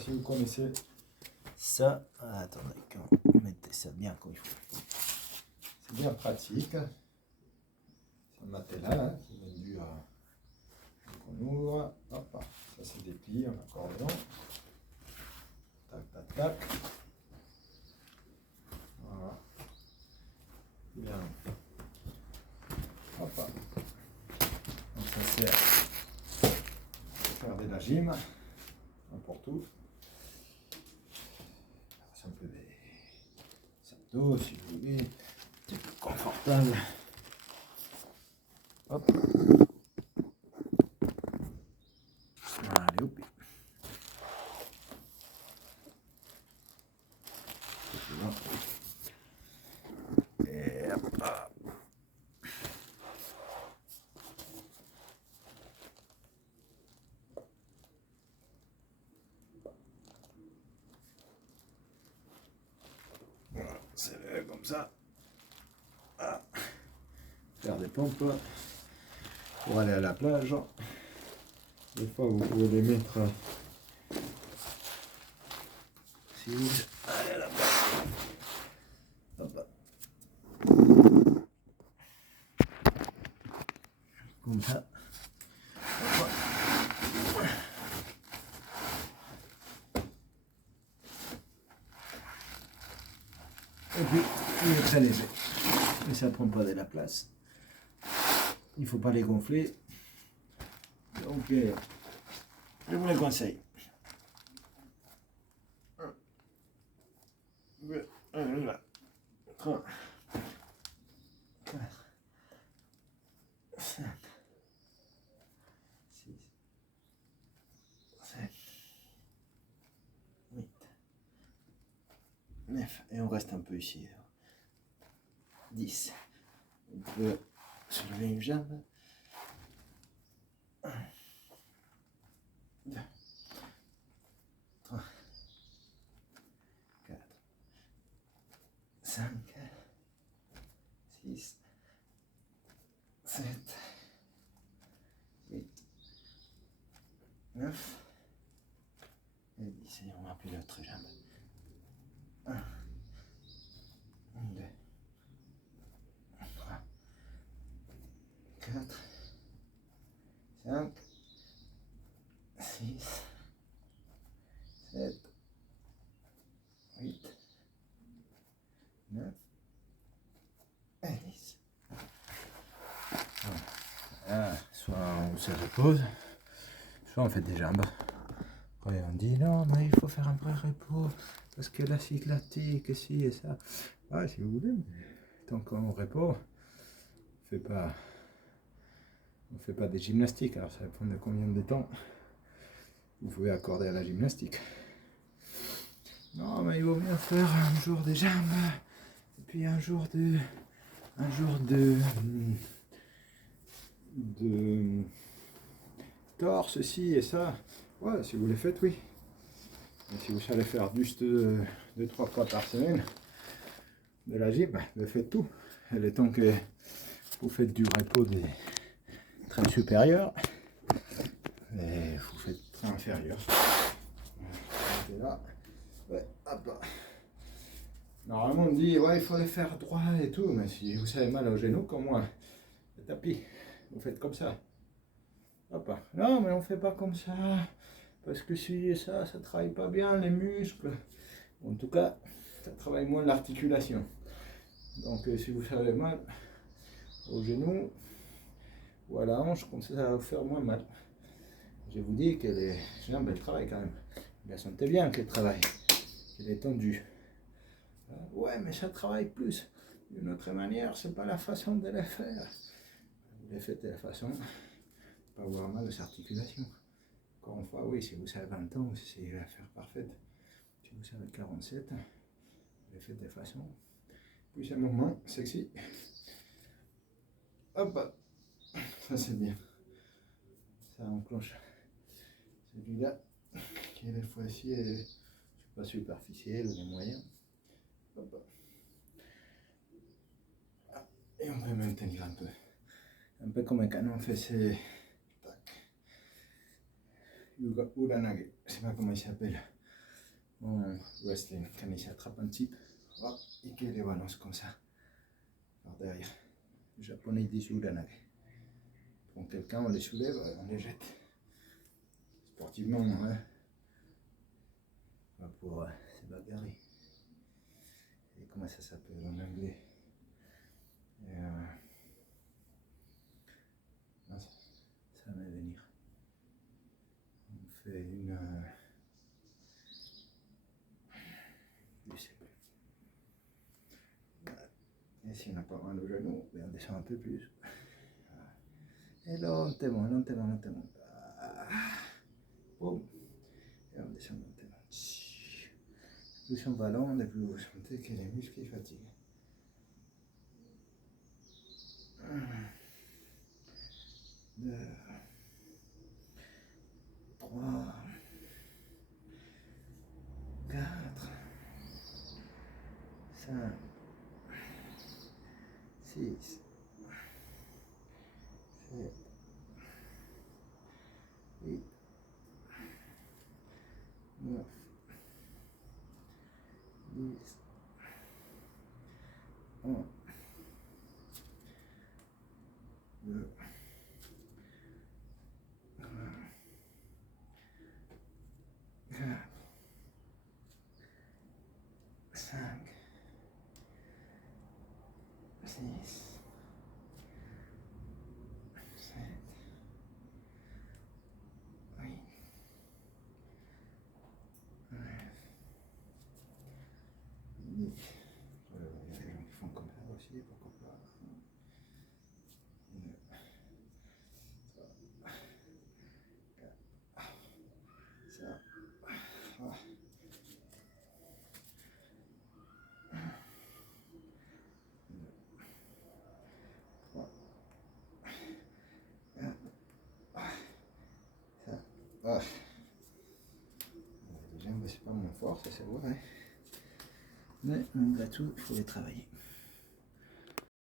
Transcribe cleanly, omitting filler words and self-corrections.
si vous connaissez ça. Ah, attendez, mettez ça bien comme il faut. C'est bien pratique. C'est un matelas qui est dur. Donc on ouvre, hop, ça se déplie en accordéon. Tac, tac, tac. Voilà. Bien. Hop. Donc ça sert à faire de la gym, n'importe où. C'est un peu des abdos si vous voulez, un petit peu confortable. Hop. Allez, hop. Et hop. Voilà, c'est comme ça. Ah. Faire des pompes pour aller à la plage. Des fois, vous pouvez les mettre si vous allez à la plage. Hop. Comme ça. Hop. Et puis, il est très léger. Et ça ne prend pas de la place. Il ne faut pas les gonfler. Donc, je vous le conseille. 1, 2, 3, 4, 5, 6, 7, 8, 9. Et on reste un peu ici. 10. On peut soulever une jambe. 1, 2, 3, 4, 5, 6, 7, 8, 9 et 10. Et on appuie l'autre jambe. 1, 2, 3, 4, 5, 6, 7, 8, 9 et 10. Voilà. Soit on se repose, soit on fait des jambes. Après on dit non mais il faut faire un vrai repos parce que la cyclatique, ci et ça. Ouais, si vous voulez, mais tant qu'on repos, on fait pas des gymnastiques. Alors ça dépend de combien de temps vous pouvez accorder à la gymnastique. Non mais il vaut mieux faire un jour des jambes et puis un jour de torse, ci et ça. Ouais, si vous les faites, oui. Mais si vous savez faire juste 2-3 fois par semaine de la gym, ben faites tout. Et le temps que vous faites du repos des trains supérieurs, et vous faites train inférieur. Et là, ouais, hop là. Normalement on dit ouais il faut les faire droit et tout, mais si vous avez mal au genou comme moi, le tapis, vous faites comme ça. Hop. Non mais on fait pas comme ça, parce que si ça travaille pas bien les muscles. En tout cas, ça travaille moins l'articulation. Donc si vous avez mal au genou ou à la hanche, comme ça va vous faire moins mal. Je vous dis que les jambes elles travaillent quand même. Bien sentez bien qu'elles travaillent, qu'elle est tendue. Ouais, mais ça travaille plus d'une autre manière, c'est pas la façon de les faire. Vous les faites de la façon, pas avoir mal aux articulations. Encore une fois, oui, si vous avez 20 ans, c'est la faire parfaite. Si vous avez 47, vous les faites de façon plus un moment sexy. Hop, ça c'est bien. Ça enclenche celui-là, qui est des fois-ci, pas superficiel ou moyen. Hop. Et on peut maintenir un peu comme un canon fessé. Tac. Uranage, je sais pas comment il s'appelle. en wrestling, quand il s'attrape un type, hop, et qu'il les balance comme ça, par derrière. Les Japonais disent Uranage. Quand quelqu'un, on les soulève, on les jette. Sportivement, hein, pour se bagarrer. Et comment ça s'appelle en anglais? Non, ça va venir. On fait une... je sais plus. Et si on n'a pas mal au genou, on descend un peu plus. Et lentement, lentement, lentement. Boum. Et on descend lentement. Plus on va long, plus vous sentez que les muscles fatiguent. 2, 3, 4, 5, 6, 7, 8, 9, 10, 11, 2, 3, 4, 5, 6, 7, 8, 9, 10. Il y a des gens qui font comme ça aussi, pourquoi pas. 9, 3, 4, 5, 3, 4, 5. Les jambes, c'est pas mon fort, ça c'est vrai. Mais malgré tout, il faut les travailler.